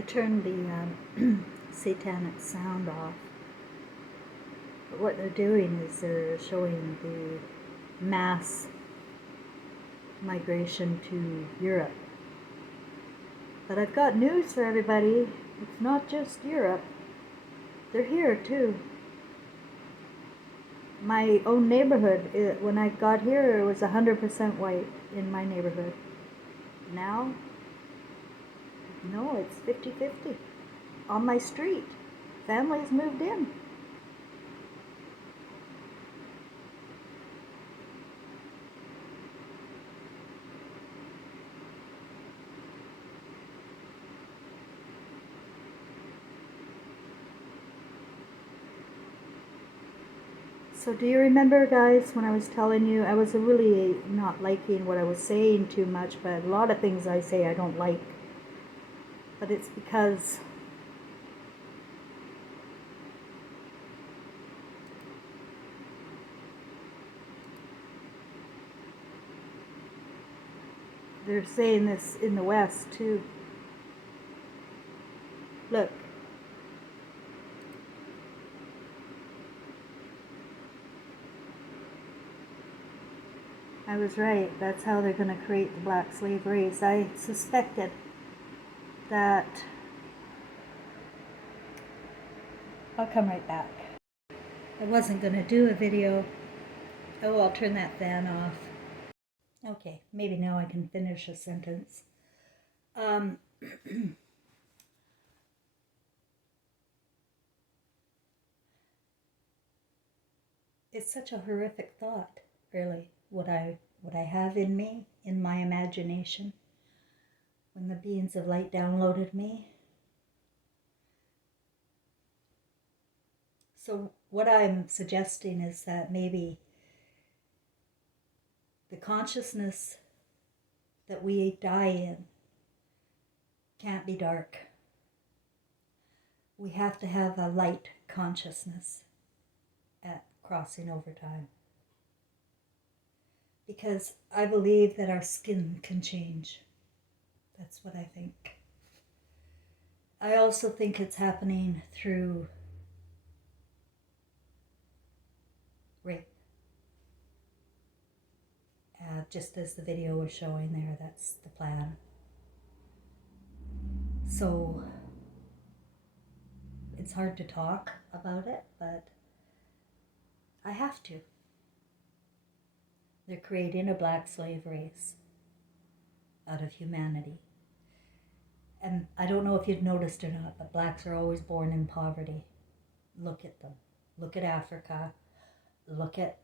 I turned the satanic sound off. But what they're doing is they're showing the mass migration to Europe. But I've got news for everybody. It's not just Europe. They're here too. My own neighborhood, when I got here, it was 100% white in my neighborhood. Now, no, it's 50-50. On my street, families moved in. So do you remember, guys, when I was telling you, I was really not liking what I was saying too much, but a lot of things I say I don't like. But it's because they're saying this in the West too. Look. I was right. That's how they're going to create the black slave race. I suspected that. I'll come right back. I wasn't going to do a video. Oh, I'll turn that fan off. Okay, maybe now I can finish a sentence. It's such a horrific thought, really, what I have in me, in my imagination, when the beings of light downloaded me. So what I'm suggesting is that maybe the consciousness that we die in can't be dark. We have to have a light consciousness at crossing over time. Because I believe that our skin can change. That's what I think. I also think it's happening through rape. Just as the video was showing there, that's the plan. So it's hard to talk about it, but I have to. They're creating a black slave race out of humanity. And I don't know if you've noticed or not, but blacks are always born in poverty. Look at them. Look at Africa. Look at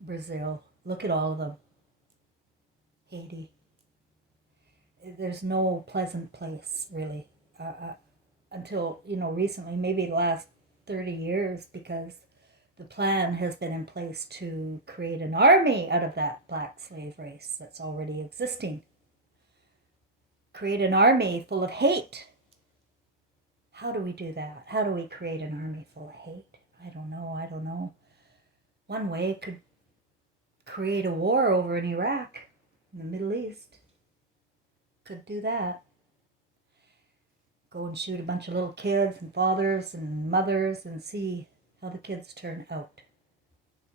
Brazil. Look at all of them. Haiti. There's no pleasant place, really, until, recently, maybe the last 30 years, because the plan has been in place to create an army out of that black slave race that's already existing. Create an army full of hate. How do we do that? How do we create an army full of hate? I don't know. One way could create a war over in Iraq, in the Middle East. Could do that. Go and shoot a bunch of little kids and fathers and mothers and see how the kids turn out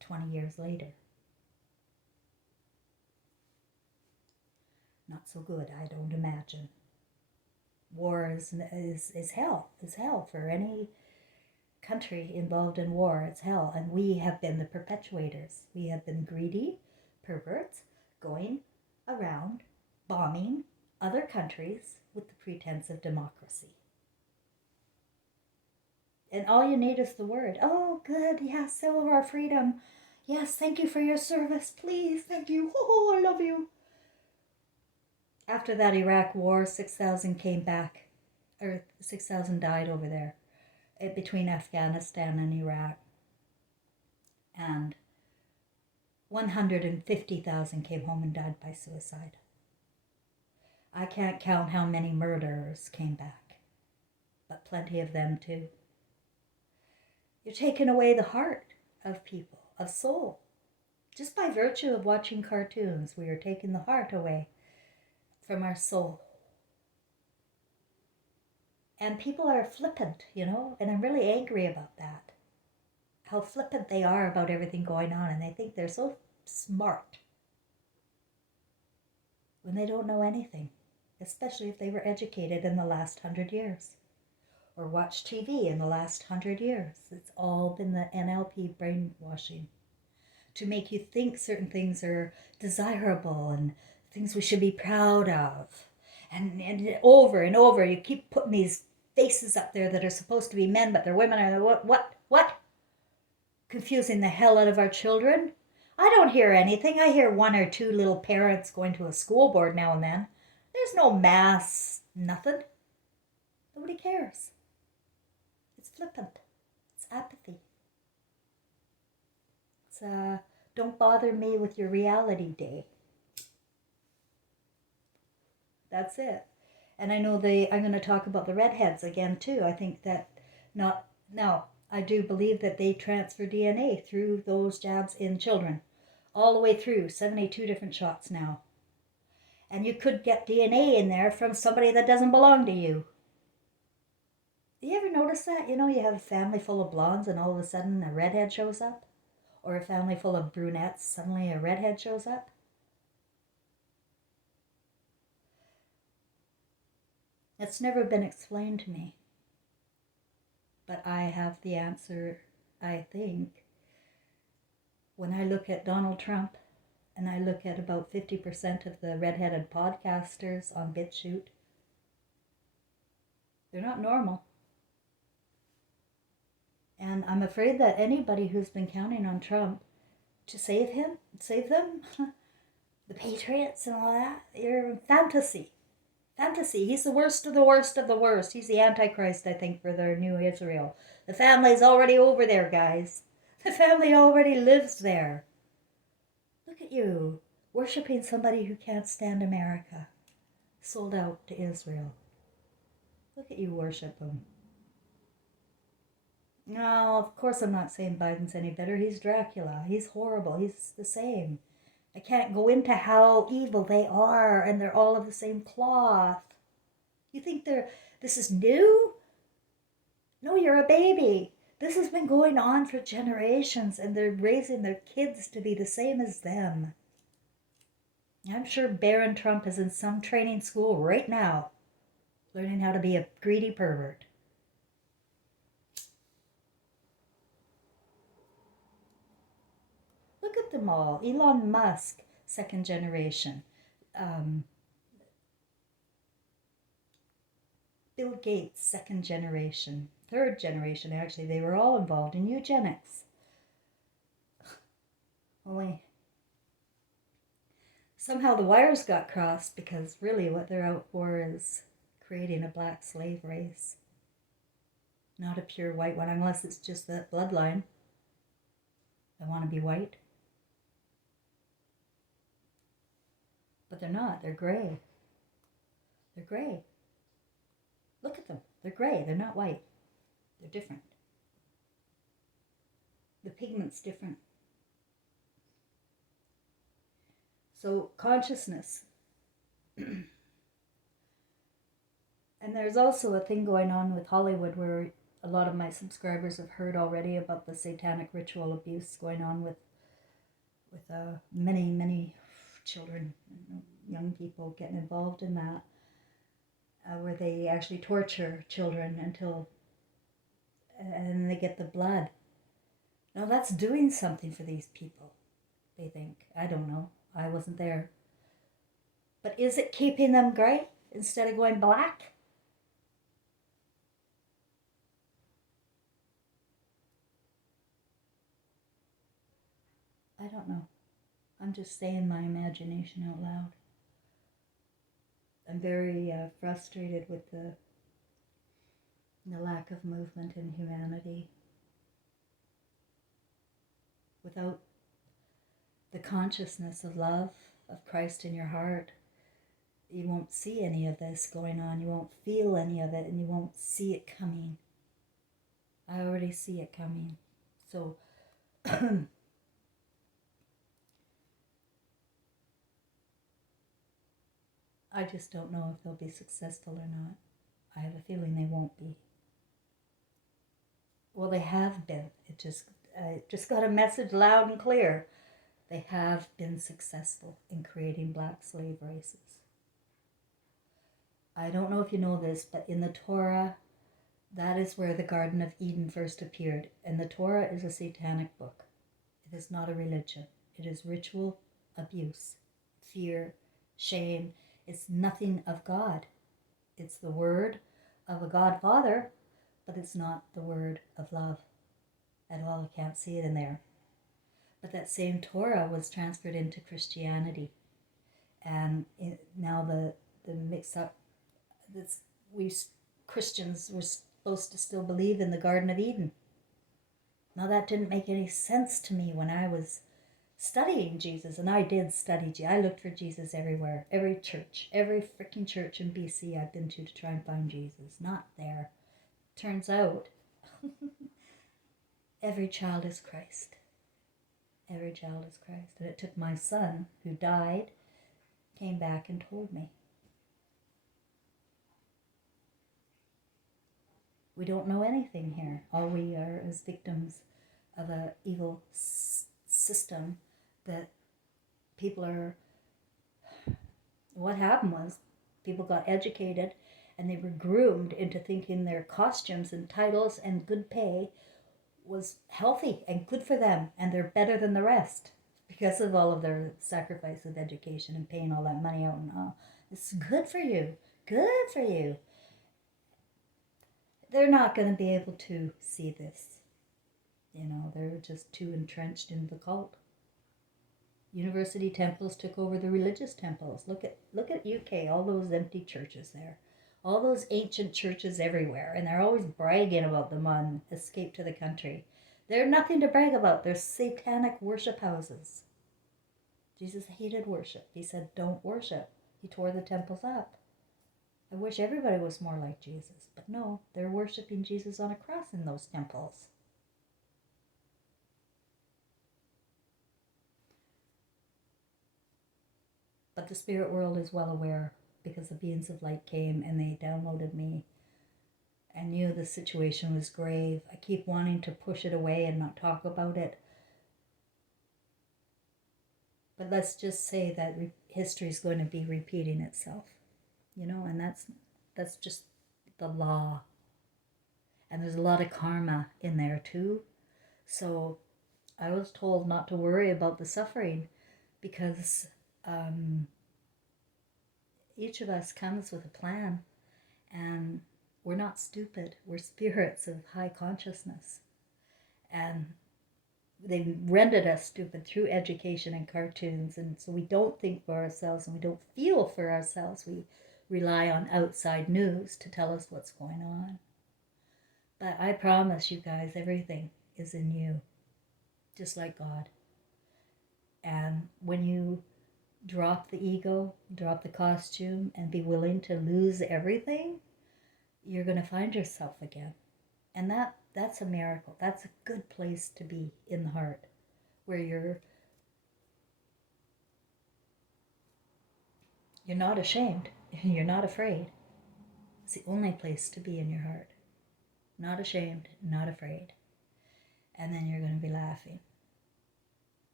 20 years later. Not so good, I don't imagine. War is hell for any country involved in war. It's hell, and we have been the perpetuators. We have been greedy perverts going around bombing other countries with the pretense of democracy. And all you need is the word. Oh, good, yes, so our freedom. Yes, thank you for your service, please, thank you. Oh, I love you. After that Iraq war, 6,000 came back, or 6,000 died over there, between Afghanistan and Iraq. And 150,000 came home and died by suicide. I can't count how many murderers came back, but plenty of them too. You're taking away the heart of people, of soul. Just by virtue of watching cartoons, we are taking the heart away from our soul. And people are flippant, and I'm really angry about that. How flippant they are about everything going on, and they think they're so smart when they don't know anything, especially if they were educated in the last 100 years or watched TV in the last 100 years. It's all been the NLP brainwashing to make you think certain things are desirable and things we should be proud of. And over and over, you keep putting these faces up there that are supposed to be men, but they're women. And what? Confusing the hell out of our children. I don't hear anything. I hear one or two little parents going to a school board now and then. There's no mass, nothing. Nobody cares. It's flippant. It's apathy. It's don't bother me with your reality day. That's it. And I know I'm going to talk about the redheads again too. I think that I do believe that they transfer DNA through those jabs in children. All the way through, 72 different shots now. And you could get DNA in there from somebody that doesn't belong to you. You ever notice that? You have a family full of blondes and all of a sudden a redhead shows up? Or a family full of brunettes, suddenly a redhead shows up? It's never been explained to me. But I have the answer, I think. When I look at Donald Trump, and I look at about 50% of the redheaded podcasters on BitChute, they're not normal. And I'm afraid that anybody who's been counting on Trump to save them, the patriots and all that, you're fantasy. He's the worst of the worst of the worst. He's the Antichrist, I think, for their new Israel. The family's already over there, guys. The family already lives there. Look at you, worshipping somebody who can't stand America. Sold out to Israel. Look at you worship him. No, of course I'm not saying Biden's any better. He's Dracula. He's horrible. He's the same. I can't go into how evil they are, and they're all of the same cloth. You think this is new? No, you're a baby. This has been going on for generations, and they're raising their kids to be the same as them. I'm sure Barron Trump is in some training school right now, learning how to be a greedy pervert. Look at them all. Elon Musk, second generation. Bill Gates, second generation. Third generation, actually. They were all involved in eugenics. Only somehow the wires got crossed, because really what they're out for is creating a black slave race. Not a pure white one, unless it's just that bloodline. I want to be white. But they're not. They're gray. They're gray. Look at them. They're gray. They're not white. They're different. The pigment's different. So consciousness. And there's also a thing going on with Hollywood where a lot of my subscribers have heard already about the satanic ritual abuse going on with many children, young people getting involved in that, where they actually torture children and they get the blood. Now that's doing something for these people, they think. I don't know. I wasn't there. But is it keeping them gray instead of going black? I don't know. I'm just saying my imagination out loud. I'm very frustrated with the lack of movement in humanity. Without the consciousness of love, of Christ in your heart, you won't see any of this going on. You won't feel any of it, and you won't see it coming. I already see it coming. So I just don't know if they'll be successful or not. I have a feeling they won't be. Well, they have been. I just got a message loud and clear. They have been successful in creating black slave races. I don't know if you know this, but in the Torah, that is where the Garden of Eden first appeared. And the Torah is a satanic book. It is not a religion. It is ritual, abuse, fear, shame. It's nothing of God. It's the word of a God Father, but it's not the word of love at all. I can't see it in there. But that same Torah was transferred into Christianity. And now the mix-up, we Christians were supposed to still believe in the Garden of Eden. Now that didn't make any sense to me when I was studying Jesus, and I did study Jesus. I looked for Jesus everywhere, every church, every freaking church in BC I've been to try and find Jesus. Not there. Turns out, every child is Christ. Every child is Christ. And it took my son, who died, came back and told me. We don't know anything here. All we are is victims of an evil system that people are... What happened was people got educated and they were groomed into thinking their costumes and titles and good pay was healthy and good for them, and they're better than the rest because of all of their sacrifice of education and paying all that money out and all. It's good for you. Good for you. They're not going to be able to see this. They're just too entrenched in the cult. University temples took over the religious temples. Look at UK, all those empty churches there. All those ancient churches everywhere, and they're always bragging about them on Escape to the Country. They're nothing to brag about. They're satanic worship houses. Jesus hated worship. He said, don't worship. He tore the temples up. I wish everybody was more like Jesus, but no, they're worshiping Jesus on a cross in those temples. But the spirit world is well aware, because the beings of light came and they downloaded me. I knew the situation was grave. I keep wanting to push it away and not talk about it. But let's just say that history is going to be repeating itself. And that's just the law. And there's a lot of karma in there too. So I was told not to worry about the suffering, because each of us comes with a plan, and we're not stupid. We're spirits of high consciousness. And they rendered us stupid through education and cartoons, and so we don't think for ourselves and we don't feel for ourselves. We rely on outside news to tell us what's going on. But I promise you guys, everything is in you, just like God. And when you drop the ego, drop the costume, and be willing to lose everything, you're going to find yourself again. And that's a miracle. That's a good place to be in the heart, where you're not ashamed. You're not afraid. It's the only place to be in your heart. Not ashamed, not afraid. And then you're going to be laughing.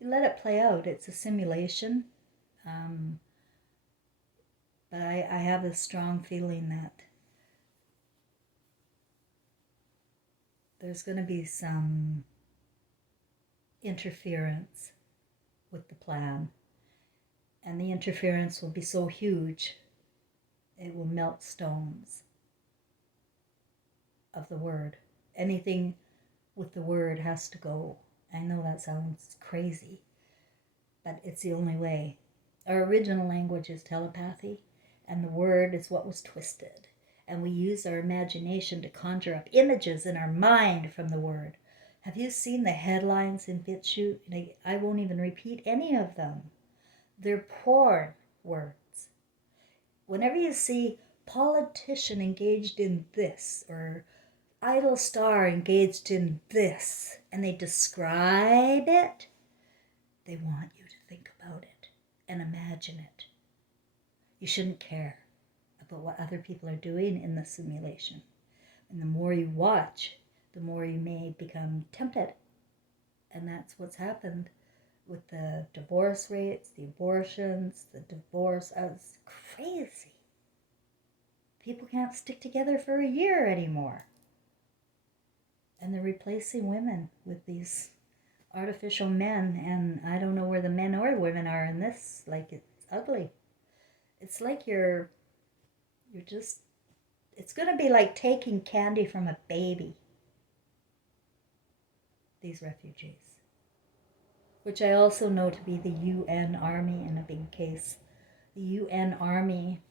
You let it play out. It's a simulation. But I have a strong feeling that there's going to be some interference with the plan. And the interference will be so huge, it will melt stones of the word. Anything with the word has to go. I know that sounds crazy, but it's the only way. Our original language is telepathy, and the word is what was twisted. And we use our imagination to conjure up images in our mind from the word. Have you seen the headlines in BitChute? I won't even repeat any of them. They're porn words. Whenever you see politician engaged in this, or idol star engaged in this, and they describe it, they want you to think about it and imagine it. You shouldn't care about what other people are doing in the simulation. And the more you watch, the more you may become tempted. And that's what's happened with the divorce rates, the abortions, the divorce. It's crazy. People can't stick together for a year anymore. And they're replacing women with these artificial men. And I don't know where the men or women are in this. Like, it's ugly. It's like you're just, it's going to be like taking candy from a baby. These refugees. Which I also know to be the UN Army in a big case. The UN Army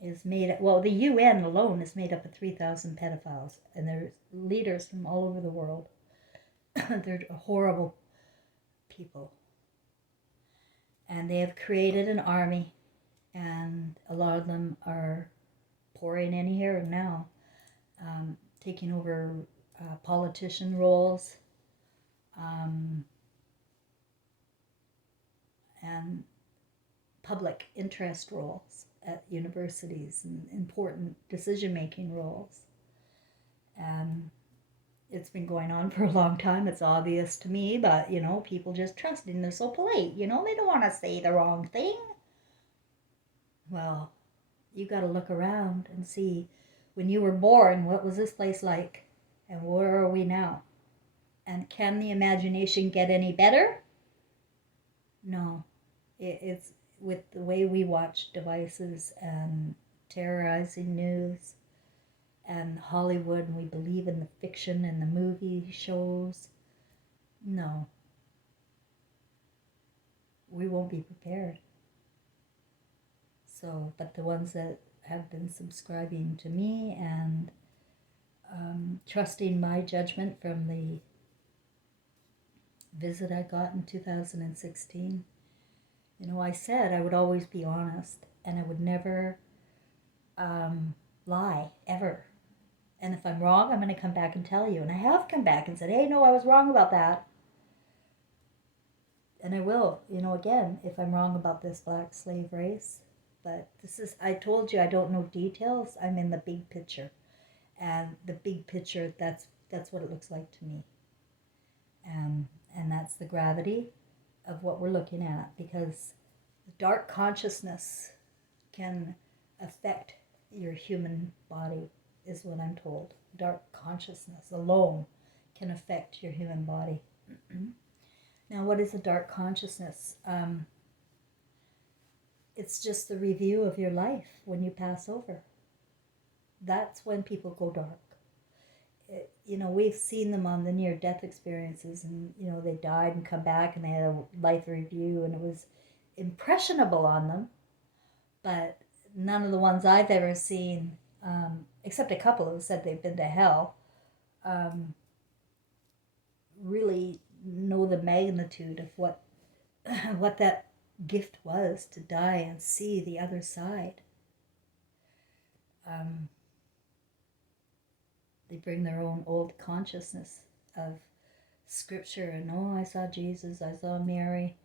is made, well, the UN alone is made up of 3,000 pedophiles, and they're leaders from all over the world. They're horrible people. And they have created an army, and a lot of them are pouring in here now, taking over politician roles, and public interest roles at universities and important decision-making roles. And it's been going on for a long time. It's obvious to me, but, people just trust them. They're so polite, they don't want to say the wrong thing. Well, you got to look around and see, when you were born, what was this place like? And where are we now? And can the imagination get any better? No. It's with the way we watch devices and terrorizing news and Hollywood, and we believe in the fiction and the movie shows. No. We won't be prepared. So, but the ones that have been subscribing to me and trusting my judgment from the visit I got in 2016, I said I would always be honest, and I would never lie, ever. And if I'm wrong, I'm going to come back and tell you. And I have come back and said, hey, no, I was wrong about that. And I will, again, if I'm wrong about this black slave race. But I told you I don't know details. I'm in the big picture. And the big picture, that's what it looks like to me. And that's the gravity of what we're looking at, because the dark consciousness can affect your human body, is what I'm told. Dark consciousness alone can affect your human body. Now, what is a dark consciousness? It's just the review of your life when you pass over. That's when people go dark. We've seen them on the near-death experiences, and, they died and come back, and they had a life review, and it was impressionable on them. But none of the ones I've ever seen, except a couple who said they've been to hell, really know the magnitude of what that gift was, to die and see the other side. They bring their own old consciousness of scripture, and I saw Jesus, I saw Mary.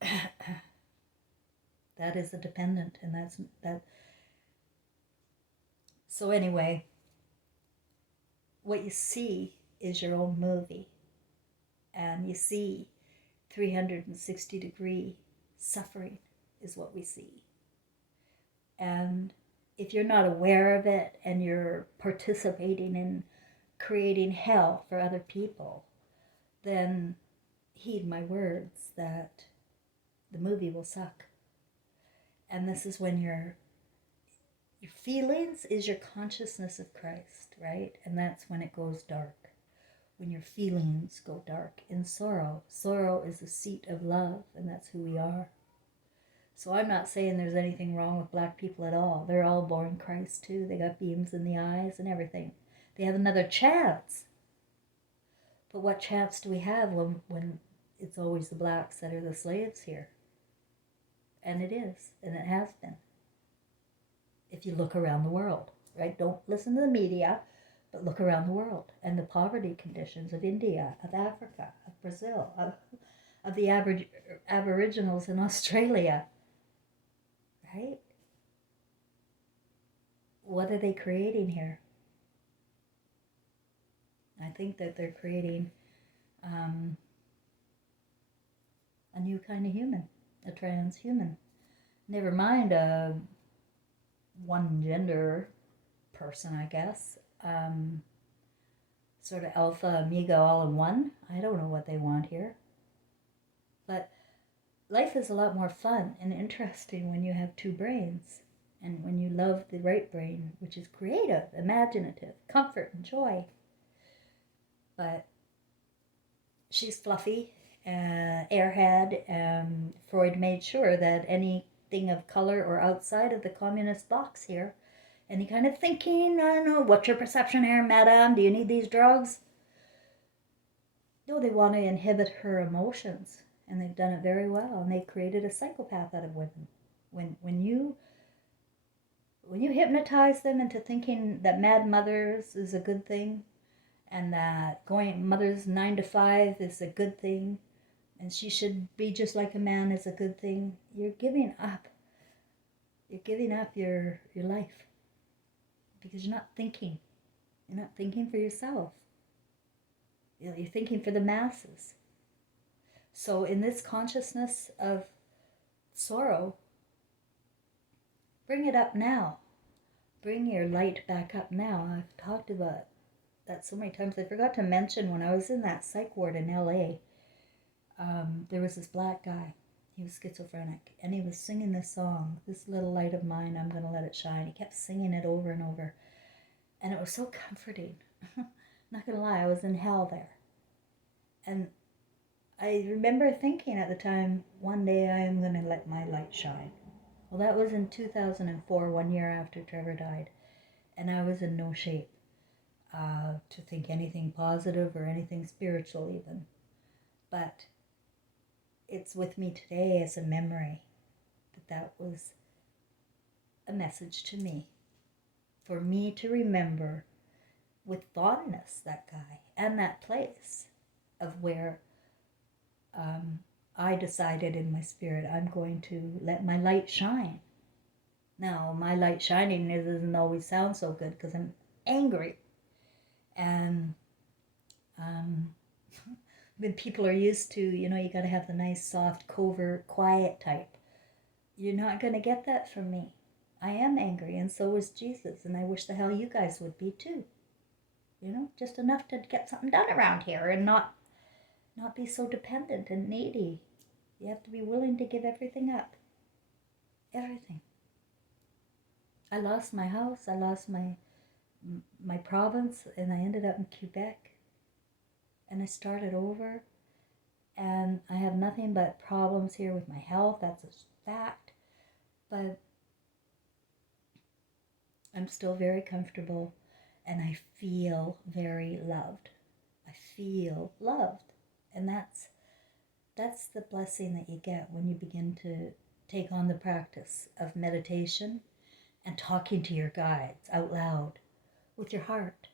That is a dependent, and that's that. So anyway, what you see is your own movie, and you see 360-degree suffering is what we see. And if you're not aware of it and you're participating in creating hell for other people, then heed my words that the movie will suck. And this is when your feelings is your consciousness of Christ, right? And that's when it goes dark. When your feelings go dark in sorrow. Sorrow is the seat of love, and that's who we are. So I'm not saying there's anything wrong with black people at all. They're all born Christ too. They got beams in the eyes and everything. They have another chance. But what chance do we have when it's always the blacks that are the slaves here? And it is, and it has been. If you look around the world, right? Don't listen to the media, but look around the world and the poverty conditions of India, of Africa, of Brazil, of the Aboriginals in Australia, right? what are they creating here? I think that they're creating a new kind of human, a transhuman. Never mind a one gender person, I guess. Sort of alpha, omega, all in one. I don't know what they want here. But life is a lot more fun and interesting when you have two brains. And when you love the right brain, which is creative, imaginative, comfort, and joy. But she's fluffy, airhead, and Freud made sure that anything of color or outside of the communist box here, any kind of thinking, I don't know, what's your perception here, madam? Do you need these drugs? No, they want to inhibit her emotions, and they've done it very well, and they created a psychopath out of women. When you hypnotize them into thinking that mad mothers is a good thing, and that going mothers 9 to 5 is a good thing, and she should be just like a man is a good thing, you're giving up. You're giving up your life because you're not thinking. You're not thinking for yourself. You're thinking for the masses. So in this consciousness of sorrow, bring it up now. Bring your light back up now. I've talked about that so many times. I forgot to mention when I was in that psych ward in LA, there was this black guy. He was schizophrenic, and he was singing this song, "This Little Light of Mine, I'm Gonna Let It Shine." He kept singing it over and over, and it was so comforting. Not gonna lie, I was in hell there. And I remember thinking at the time, one day I am gonna let my light shine. Well, that was in 2004, 1 year after Trevor died, and I was in no shape to think anything positive or anything spiritual even. But it's with me today as a memory that was a message to me, for me to remember with fondness that guy and that place of where I decided in my spirit I'm going to let my light shine. Now, my light shining doesn't always sound so good because I'm angry. And when people are used to, you got to have the nice, soft, covert, quiet type, you're not going to get that from me. I am angry, and so is Jesus, and I wish the hell you guys would be too. Just enough to get something done around here and not be so dependent and needy. You have to be willing to give everything up. Everything. I lost my house, I lost my province, and I ended up in Quebec. And I started over, and I have nothing but problems here with my health. That's a fact. But I'm still very comfortable, and I feel very loved. I feel loved. And that's the blessing that you get when you begin to take on the practice of meditation and talking to your guides out loud with your heart.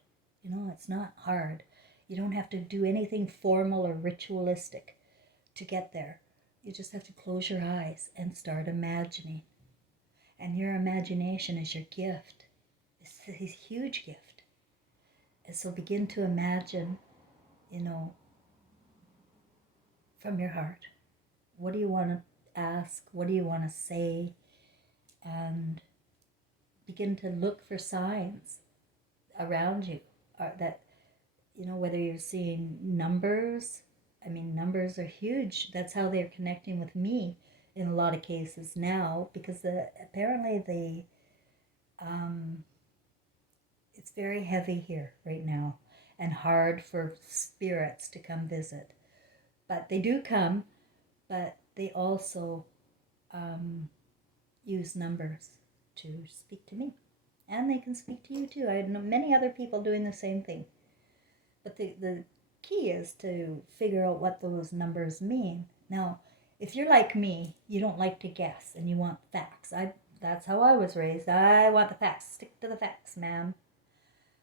It's not hard. You don't have to do anything formal or ritualistic to get there. You just have to close your eyes and start imagining. And your imagination is your gift. It's a huge gift. And so begin to imagine, from your heart. What do you want to ask? What do you want to say? And begin to look for signs around you that, whether you're seeing numbers. I mean, numbers are huge. That's how they're connecting with me in a lot of cases now, because apparently it's very heavy here right now and hard for spirits to come visit. But they do come, but they also use numbers to speak to me. And they can speak to you too. I know many other people doing the same thing. But the key is to figure out what those numbers mean. Now, if you're like me, you don't like to guess and you want facts. That's how I was raised. I want the facts. Stick to the facts, ma'am.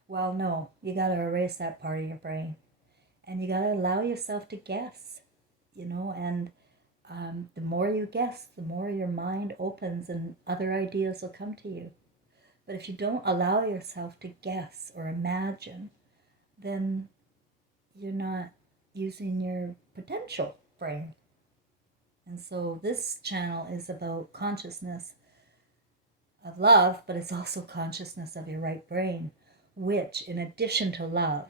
Well, no, you got to erase that part of your brain. And you got to allow yourself to guess, and the more you guess, the more your mind opens and other ideas will come to you. But if you don't allow yourself to guess or imagine, then you're not using your potential brain. And so this channel is about consciousness of love, but it's also consciousness of your right brain, which, in addition to love,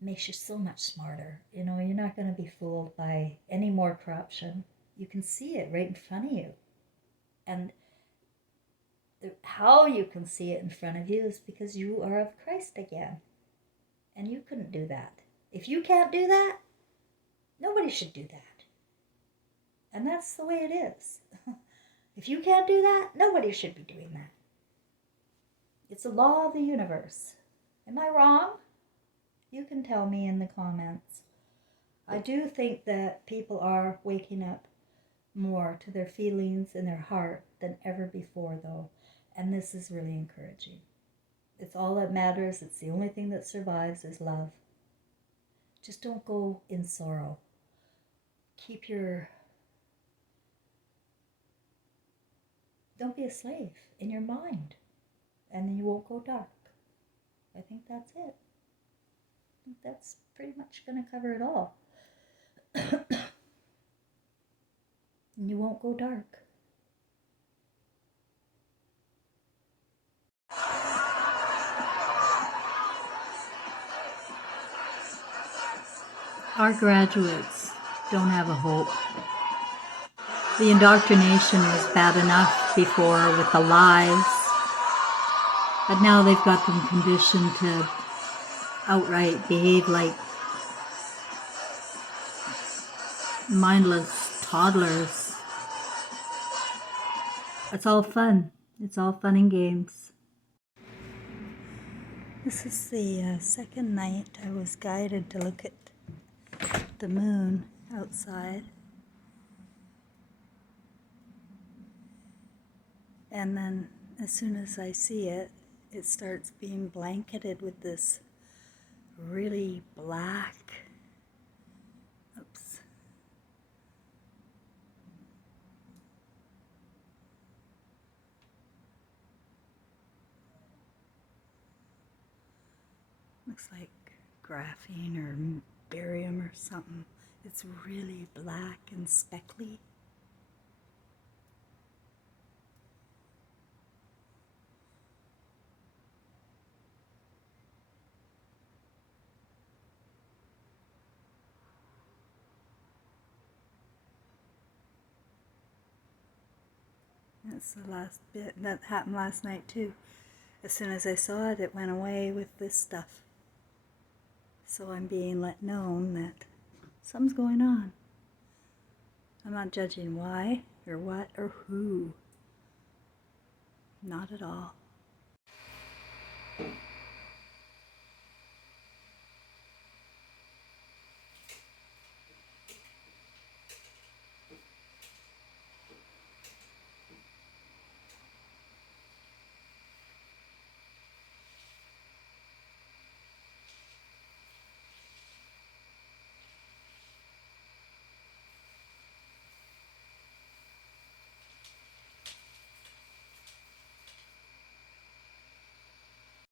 makes you so much smarter. You know, you're not going to be fooled by any more corruption. You can see it right in front of you. And how you can see it in front of you is because you are of Christ again. And you couldn't do that. If you can't do that, nobody should do that. And that's the way it is. If you can't do that, nobody should be doing that. It's a law of the universe. Am I wrong? You can tell me in the comments. I do think that people are waking up more to their feelings and their heart than ever before, though. And this is really encouraging. It's all that matters. It's the only thing that survives is love. Just don't go in sorrow. Don't be a slave in your mind, and then you won't go dark. I think that's it. I think that's pretty much going to cover it all. And you won't go dark. Our graduates don't have a hope. The indoctrination was bad enough before with the lies, but now they've got them conditioned to outright behave like mindless toddlers. It's all fun. It's all fun and games. This is the second night I was guided to look at the moon outside. And then as soon as I see it, it starts being blanketed with this really black, looks like graphene or barium or something. It's really black and speckly. That's the last bit. That happened last night too. As soon as I saw it, it went away with this stuff. So I'm being let known that something's going on. I'm not judging why or what or who. Not at all.